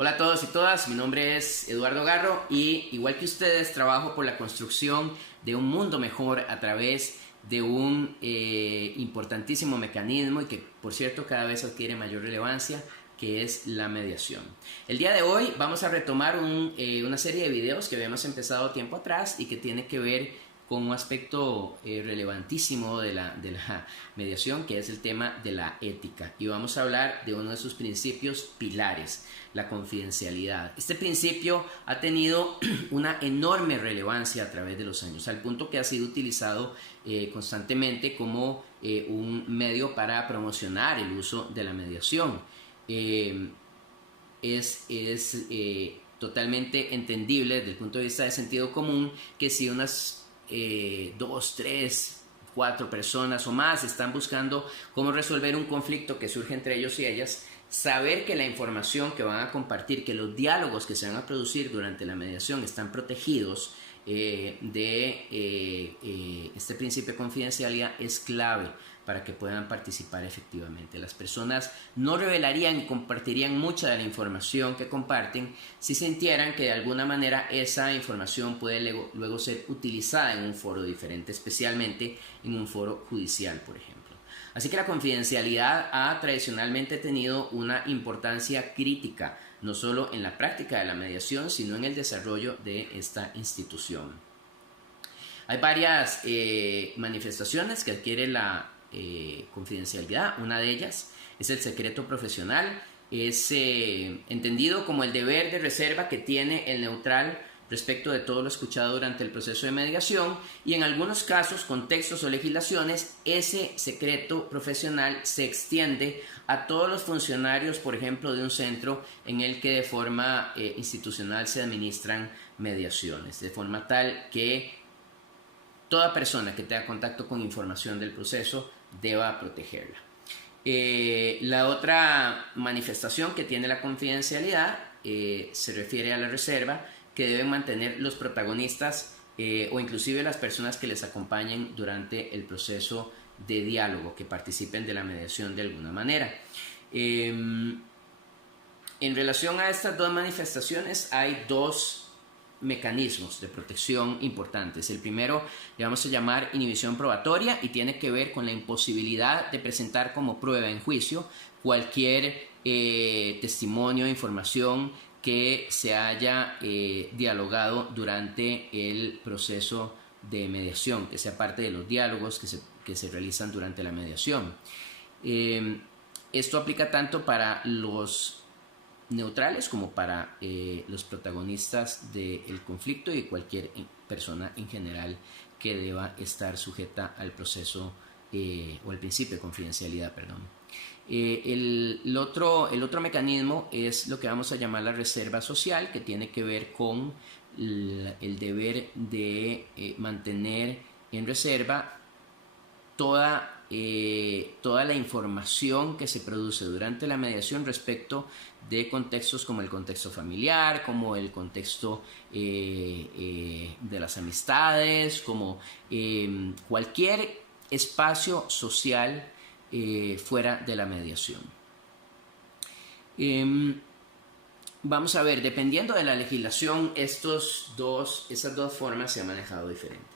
Hola a todos y todas, mi nombre es Eduardo Garro y igual que ustedes trabajo por la construcción de un mundo mejor a través de un importantísimo mecanismo y que por cierto cada vez adquiere mayor relevancia, que es la mediación. El día de hoy vamos a retomar una serie de videos que habíamos empezado tiempo atrás y que tiene que ver con un aspecto relevantísimo de la mediación, que es el tema de la ética. Y vamos a hablar de uno de sus principios pilares, la confidencialidad. Este principio ha tenido una enorme relevancia a través de los años, al punto que ha sido utilizado constantemente como un medio para promocionar el uso de la mediación. Es totalmente entendible desde el punto de vista de sentido común que si unas 2, 3, 4 personas o más están buscando cómo resolver un conflicto que surge entre ellos y ellas, saber que la información que van a compartir, que los diálogos que se van a producir durante la mediación están protegidos de este principio de confidencialidad es clave para que puedan participar efectivamente. Las personas no revelarían y compartirían mucha de la información que comparten si sintieran que de alguna manera esa información puede luego ser utilizada en un foro diferente, especialmente en un foro judicial, por ejemplo. Así que la confidencialidad ha tradicionalmente tenido una importancia crítica, no solo en la práctica de la mediación, sino en el desarrollo de esta institución. Hay varias manifestaciones que adquiere la confidencialidad. Una de ellas es el secreto profesional. Es entendido como el deber de reserva que tiene el neutral respecto de todo lo escuchado durante el proceso de mediación, y en algunos casos, contextos o legislaciones, ese secreto profesional se extiende a todos los funcionarios, por ejemplo, de un centro en el que de forma institucional se administran mediaciones, de forma tal que toda persona que tenga contacto con información del proceso deba protegerla. La otra manifestación que tiene la confidencialidad se refiere a la reserva que deben mantener los protagonistas o inclusive las personas que les acompañen durante el proceso de diálogo, que participen de la mediación de alguna manera. En relación a estas dos manifestaciones hay dos mecanismos de protección importantes. El primero le vamos a llamar inhibición probatoria y tiene que ver con la imposibilidad de presentar como prueba en juicio cualquier testimonio o información que se haya dialogado durante el proceso de mediación, que sea parte de los diálogos que se realizan durante la mediación. Esto aplica tanto para los neutrales como para los protagonistas del conflicto y cualquier persona en general que deba estar sujeta al proceso o al principio de confidencialidad, perdón. El otro mecanismo es lo que vamos a llamar la reserva social, que tiene que ver con el deber de mantener en reserva toda la información que se produce durante la mediación respecto de contextos como el contexto familiar, como el contexto de las amistades, como cualquier espacio social fuera de la mediación. Vamos a ver, dependiendo de la legislación, esas dos formas se han manejado diferente.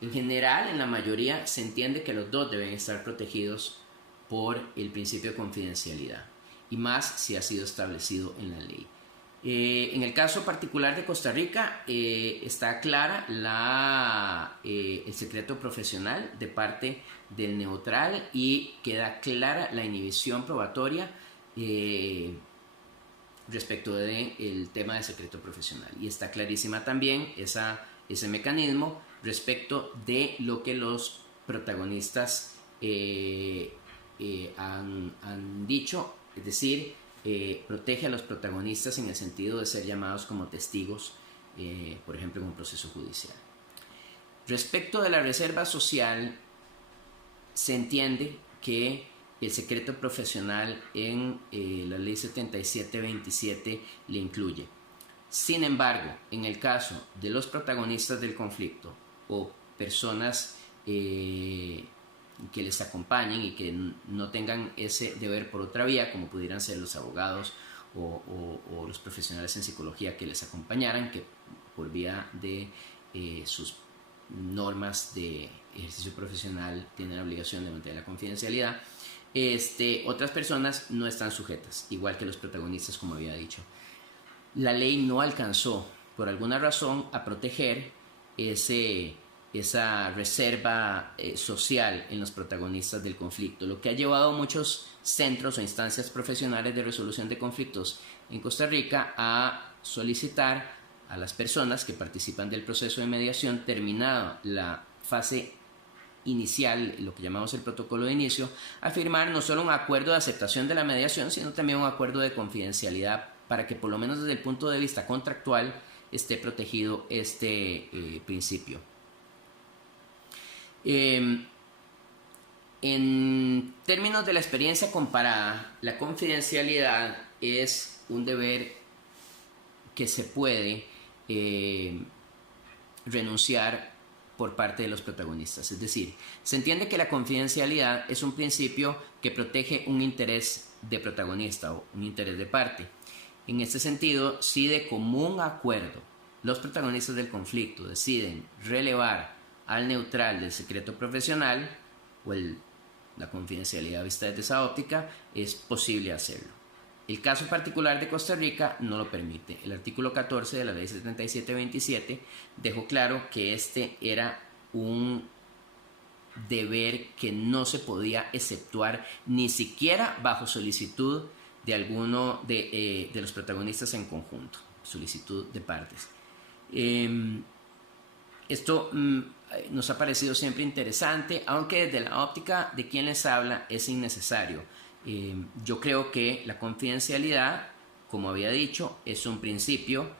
En general, en la mayoría, se entiende que los dos deben estar protegidos por el principio de confidencialidad, y más si ha sido establecido en la ley. En el caso particular de Costa Rica, está clara el secreto profesional de parte del neutral y queda clara la inhibición probatoria respecto del tema del secreto profesional. Y está clarísima también ese mecanismo respecto de lo que los protagonistas han dicho, es decir, protege a los protagonistas en el sentido de ser llamados como testigos, por ejemplo, en un proceso judicial. Respecto de la reserva social, se entiende que el secreto profesional en la ley 7727 le incluye. Sin embargo, en el caso de los protagonistas del conflicto o personas que les acompañen y que no tengan ese deber por otra vía, como pudieran ser los abogados o los profesionales en psicología que les acompañaran, que por vía de sus normas de ejercicio profesional tienen la obligación de mantener la confidencialidad. Otras personas no están sujetas, igual que los protagonistas, como había dicho. La ley no alcanzó, por alguna razón, a proteger esa reserva social en los protagonistas del conflicto, lo que ha llevado a muchos centros o instancias profesionales de resolución de conflictos en Costa Rica a solicitar a las personas que participan del proceso de mediación, terminada la fase inicial, lo que llamamos el protocolo de inicio, a firmar no solo un acuerdo de aceptación de la mediación, sino también un acuerdo de confidencialidad para que por lo menos desde el punto de vista contractual esté protegido este principio. En términos de la experiencia comparada, la confidencialidad es un deber que se puede renunciar por parte de los protagonistas. Es decir, se entiende que la confidencialidad es un principio que protege un interés de protagonista o un interés de parte. En este sentido, si de común acuerdo los protagonistas del conflicto deciden relevar al neutral del secreto profesional o la confidencialidad vista desde esa óptica, es posible hacerlo. El caso particular de Costa Rica no lo permite. El artículo 14 de la Ley 7727 dejó claro que este era un deber que no se podía exceptuar ni siquiera bajo solicitud de alguno de los protagonistas en conjunto, solicitud de partes. Esto nos ha parecido siempre interesante, aunque desde la óptica de quien les habla es innecesario. Yo creo que la confidencialidad, como había dicho, es un principio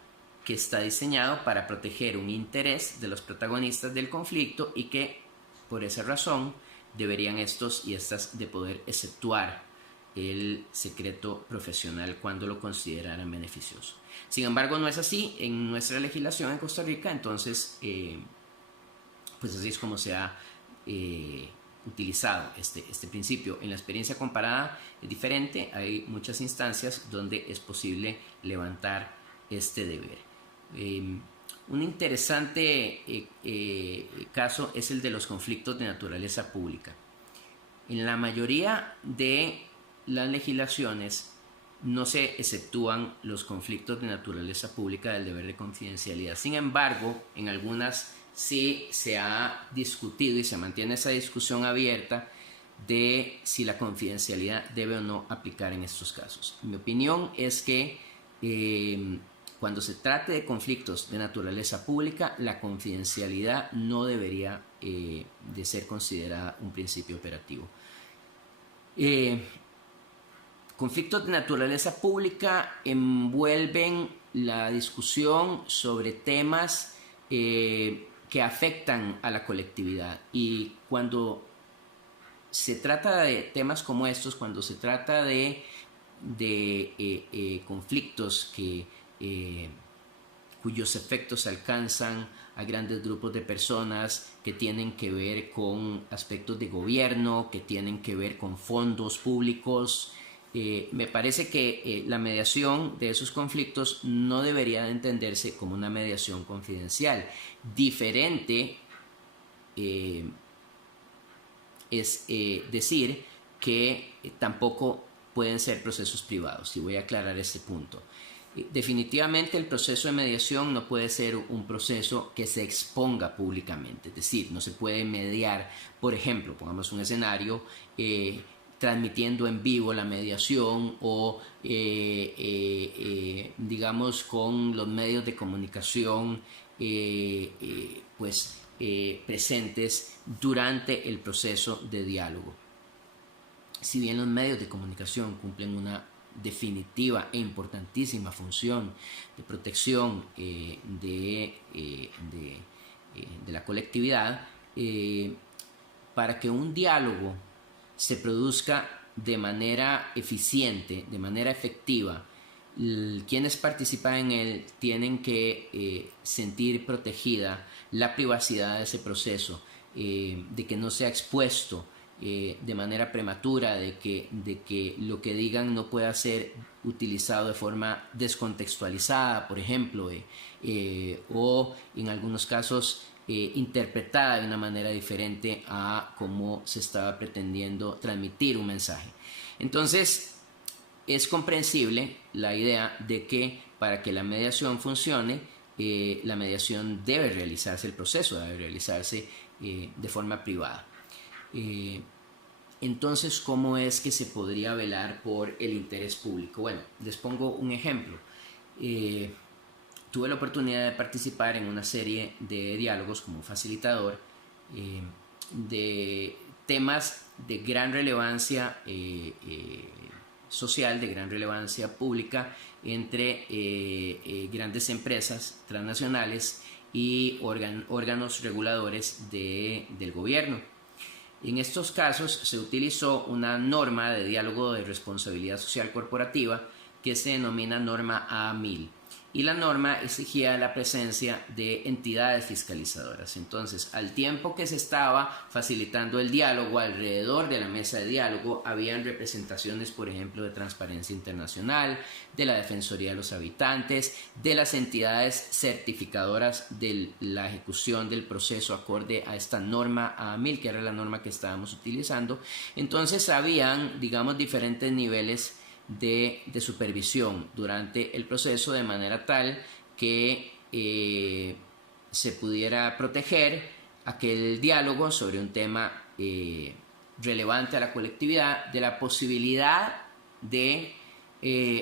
que está diseñado para proteger un interés de los protagonistas del conflicto y que por esa razón deberían estos y estas de poder exceptuar el secreto profesional cuando lo consideraran beneficioso. Sin embargo, no es así en nuestra legislación en Costa Rica, entonces pues así es como se ha utilizado este principio. En la experiencia comparada es diferente, hay muchas instancias donde es posible levantar este deber. Un interesante caso es el de los conflictos de naturaleza pública. En la mayoría de las legislaciones no se exceptúan los conflictos de naturaleza pública del deber de confidencialidad. Sin embargo, en algunas sí se ha discutido y se mantiene esa discusión abierta de si la confidencialidad debe o no aplicar en estos casos. Mi opinión es que cuando se trate de conflictos de naturaleza pública, la confidencialidad no debería de ser considerada un principio operativo. Conflictos de naturaleza pública envuelven la discusión sobre temas que afectan a la colectividad, y cuando se trata de temas como estos, cuando se trata de conflictos cuyos efectos alcanzan a grandes grupos de personas, que tienen que ver con aspectos de gobierno, que tienen que ver con fondos públicos, me parece que la mediación de esos conflictos no debería de entenderse como una mediación confidencial. Diferente es decir que tampoco pueden ser procesos privados, y voy a aclarar este punto. Definitivamente el proceso de mediación no puede ser un proceso que se exponga públicamente, es decir, no se puede mediar, por ejemplo, pongamos un escenario, transmitiendo en vivo la mediación o digamos con los medios de comunicación presentes durante el proceso de diálogo. Si bien los medios de comunicación cumplen una definitiva e importantísima función de protección de la colectividad, para que un diálogo se produzca de manera eficiente, de manera efectiva, quienes participan en él tienen que sentir protegida la privacidad de ese proceso, de que no sea expuesto de manera prematura, de que lo que digan no pueda ser utilizado de forma descontextualizada, por ejemplo, o en algunos casos interpretada de una manera diferente a cómo se estaba pretendiendo transmitir un mensaje. Entonces, es comprensible la idea de que para que la mediación funcione, la mediación debe realizarse, el proceso debe realizarse de forma privada. Entonces, ¿cómo es que se podría velar por el interés público? Bueno, les pongo un ejemplo. Tuve la oportunidad de participar en una serie de diálogos como facilitador de temas de gran relevancia social, de gran relevancia pública entre grandes empresas transnacionales y órganos reguladores del gobierno. En estos casos se utilizó una norma de diálogo de responsabilidad social corporativa que se denomina norma A1000. Y la norma exigía la presencia de entidades fiscalizadoras. Entonces, al tiempo que se estaba facilitando el diálogo, alrededor de la mesa de diálogo habían representaciones, por ejemplo, de Transparencia Internacional, de la Defensoría de los Habitantes, de las entidades certificadoras de la ejecución del proceso acorde a esta norma A1000, que era la norma que estábamos utilizando. Entonces, habían, digamos, diferentes niveles de supervisión durante el proceso, de manera tal que se pudiera proteger aquel diálogo sobre un tema relevante a la colectividad de la posibilidad de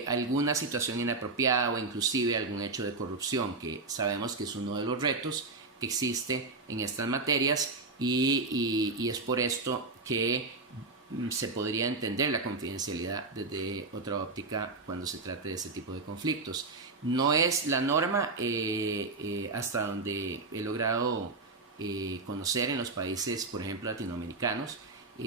alguna situación inapropiada o inclusive algún hecho de corrupción, que sabemos que es uno de los retos que existe en estas materias, y es por esto que se podría entender la confidencialidad desde otra óptica cuando se trate de ese tipo de conflictos. No es la norma hasta donde he logrado conocer en los países, por ejemplo, latinoamericanos.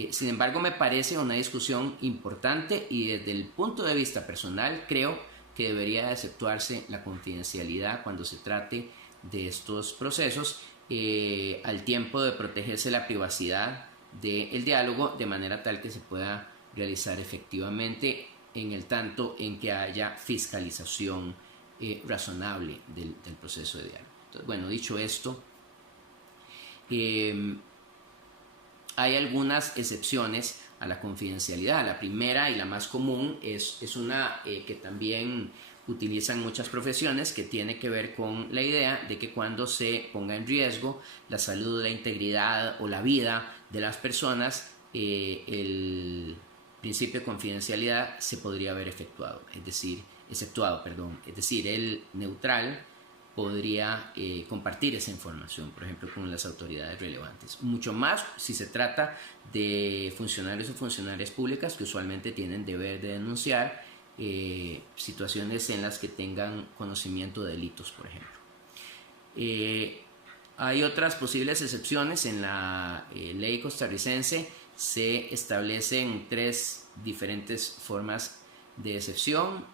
Sin embargo, me parece una discusión importante, y desde el punto de vista personal creo que debería exceptuarse la confidencialidad cuando se trate de estos procesos, al tiempo de protegerse la privacidad del diálogo, de manera tal que se pueda realizar efectivamente, en el tanto en que haya fiscalización razonable del proceso de diálogo. Entonces, bueno, dicho esto, hay algunas excepciones a la confidencialidad. La primera y la más común es una que también utilizan muchas profesiones, que tiene que ver con la idea de que cuando se ponga en riesgo la salud, la integridad o la vida de las personas, el principio de confidencialidad se podría haber exceptuado, es decir, el neutral podría compartir esa información, por ejemplo, con las autoridades relevantes. Mucho más si se trata de funcionarios o funcionarias públicas que usualmente tienen deber de denunciar situaciones en las que tengan conocimiento de delitos, por ejemplo. Hay otras posibles excepciones. En la ley costarricense se establecen 3 diferentes formas de excepción.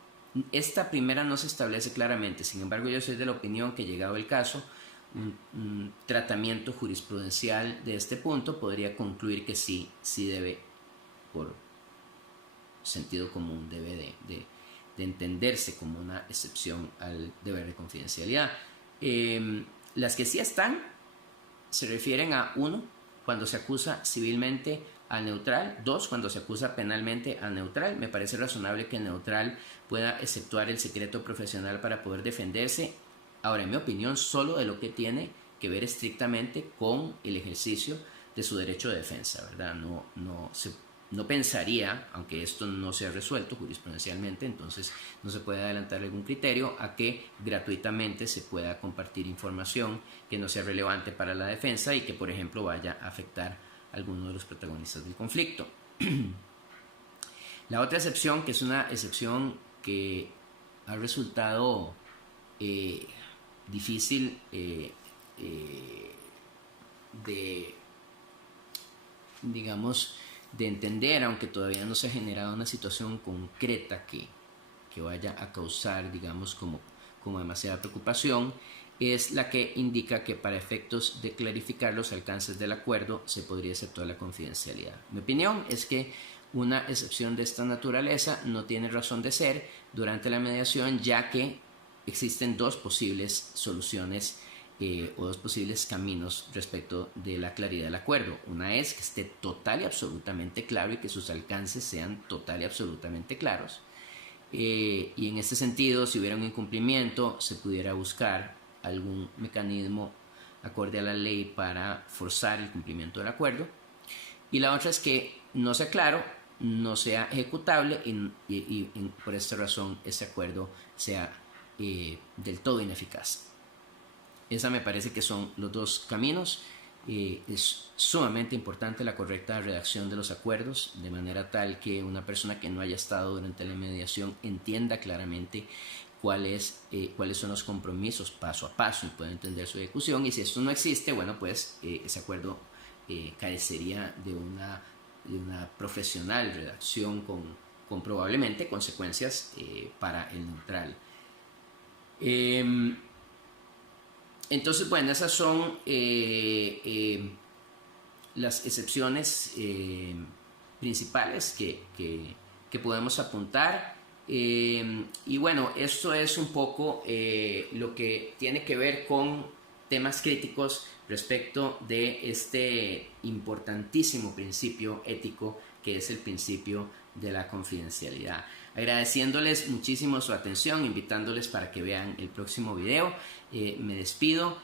Esta primera no se establece claramente, sin embargo yo soy de la opinión que, llegado el caso, un tratamiento jurisprudencial de este punto podría concluir que sí debe, por sentido común, debe de entenderse como una excepción al deber de confidencialidad. Las que sí están se refieren a 1, cuando se acusa civilmente al neutral; 2, cuando se acusa penalmente al neutral. Me parece razonable que el neutral pueda exceptuar el secreto profesional para poder defenderse, ahora, en mi opinión, solo de lo que tiene que ver estrictamente con el ejercicio de su derecho de defensa, ¿verdad? No pensaría, aunque esto no se ha resuelto jurisprudencialmente, entonces no se puede adelantar algún criterio a que gratuitamente se pueda compartir información que no sea relevante para la defensa y que, por ejemplo, vaya a afectar a alguno de los protagonistas del conflicto. La otra excepción, que es una excepción que ha resultado difícil de entender, aunque todavía no se ha generado una situación concreta que vaya a causar, como demasiada preocupación, es la que indica que para efectos de clarificar los alcances del acuerdo se podría aceptar la confidencialidad. Mi opinión es que una excepción de esta naturaleza no tiene razón de ser durante la mediación, ya que existen dos posibles soluciones o dos posibles caminos respecto de la claridad del acuerdo. Una es que esté total y absolutamente claro y que sus alcances sean total y absolutamente claros. Y en este sentido, si hubiera un incumplimiento, se pudiera buscar algún mecanismo acorde a la ley para forzar el cumplimiento del acuerdo. Y la otra es que no sea claro, no sea ejecutable y por esta razón ese acuerdo sea del todo ineficaz. Esa me parece que son los dos caminos. Es sumamente importante la correcta redacción de los acuerdos, de manera tal que una persona que no haya estado durante la mediación entienda claramente cuáles son los compromisos paso a paso y pueda entender su ejecución. Y si esto no existe, bueno, pues ese acuerdo carecería de una profesional redacción con probablemente consecuencias para el neutral. Entonces, bueno, esas son las excepciones principales que podemos apuntar. Y bueno, esto es un poco lo que tiene que ver con temas críticos respecto de este importantísimo principio ético que es el principio de la confidencialidad. Agradeciéndoles muchísimo su atención, invitándoles para que vean el próximo video. Me despido,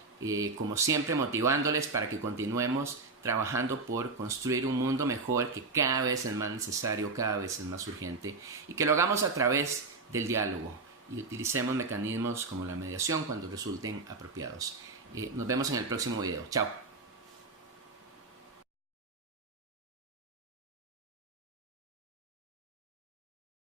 como siempre, motivándoles para que continuemos trabajando por construir un mundo mejor que cada vez es más necesario, cada vez es más urgente, y que lo hagamos a través del diálogo y utilicemos mecanismos como la mediación cuando resulten apropiados. Nos vemos en el próximo video. Chao.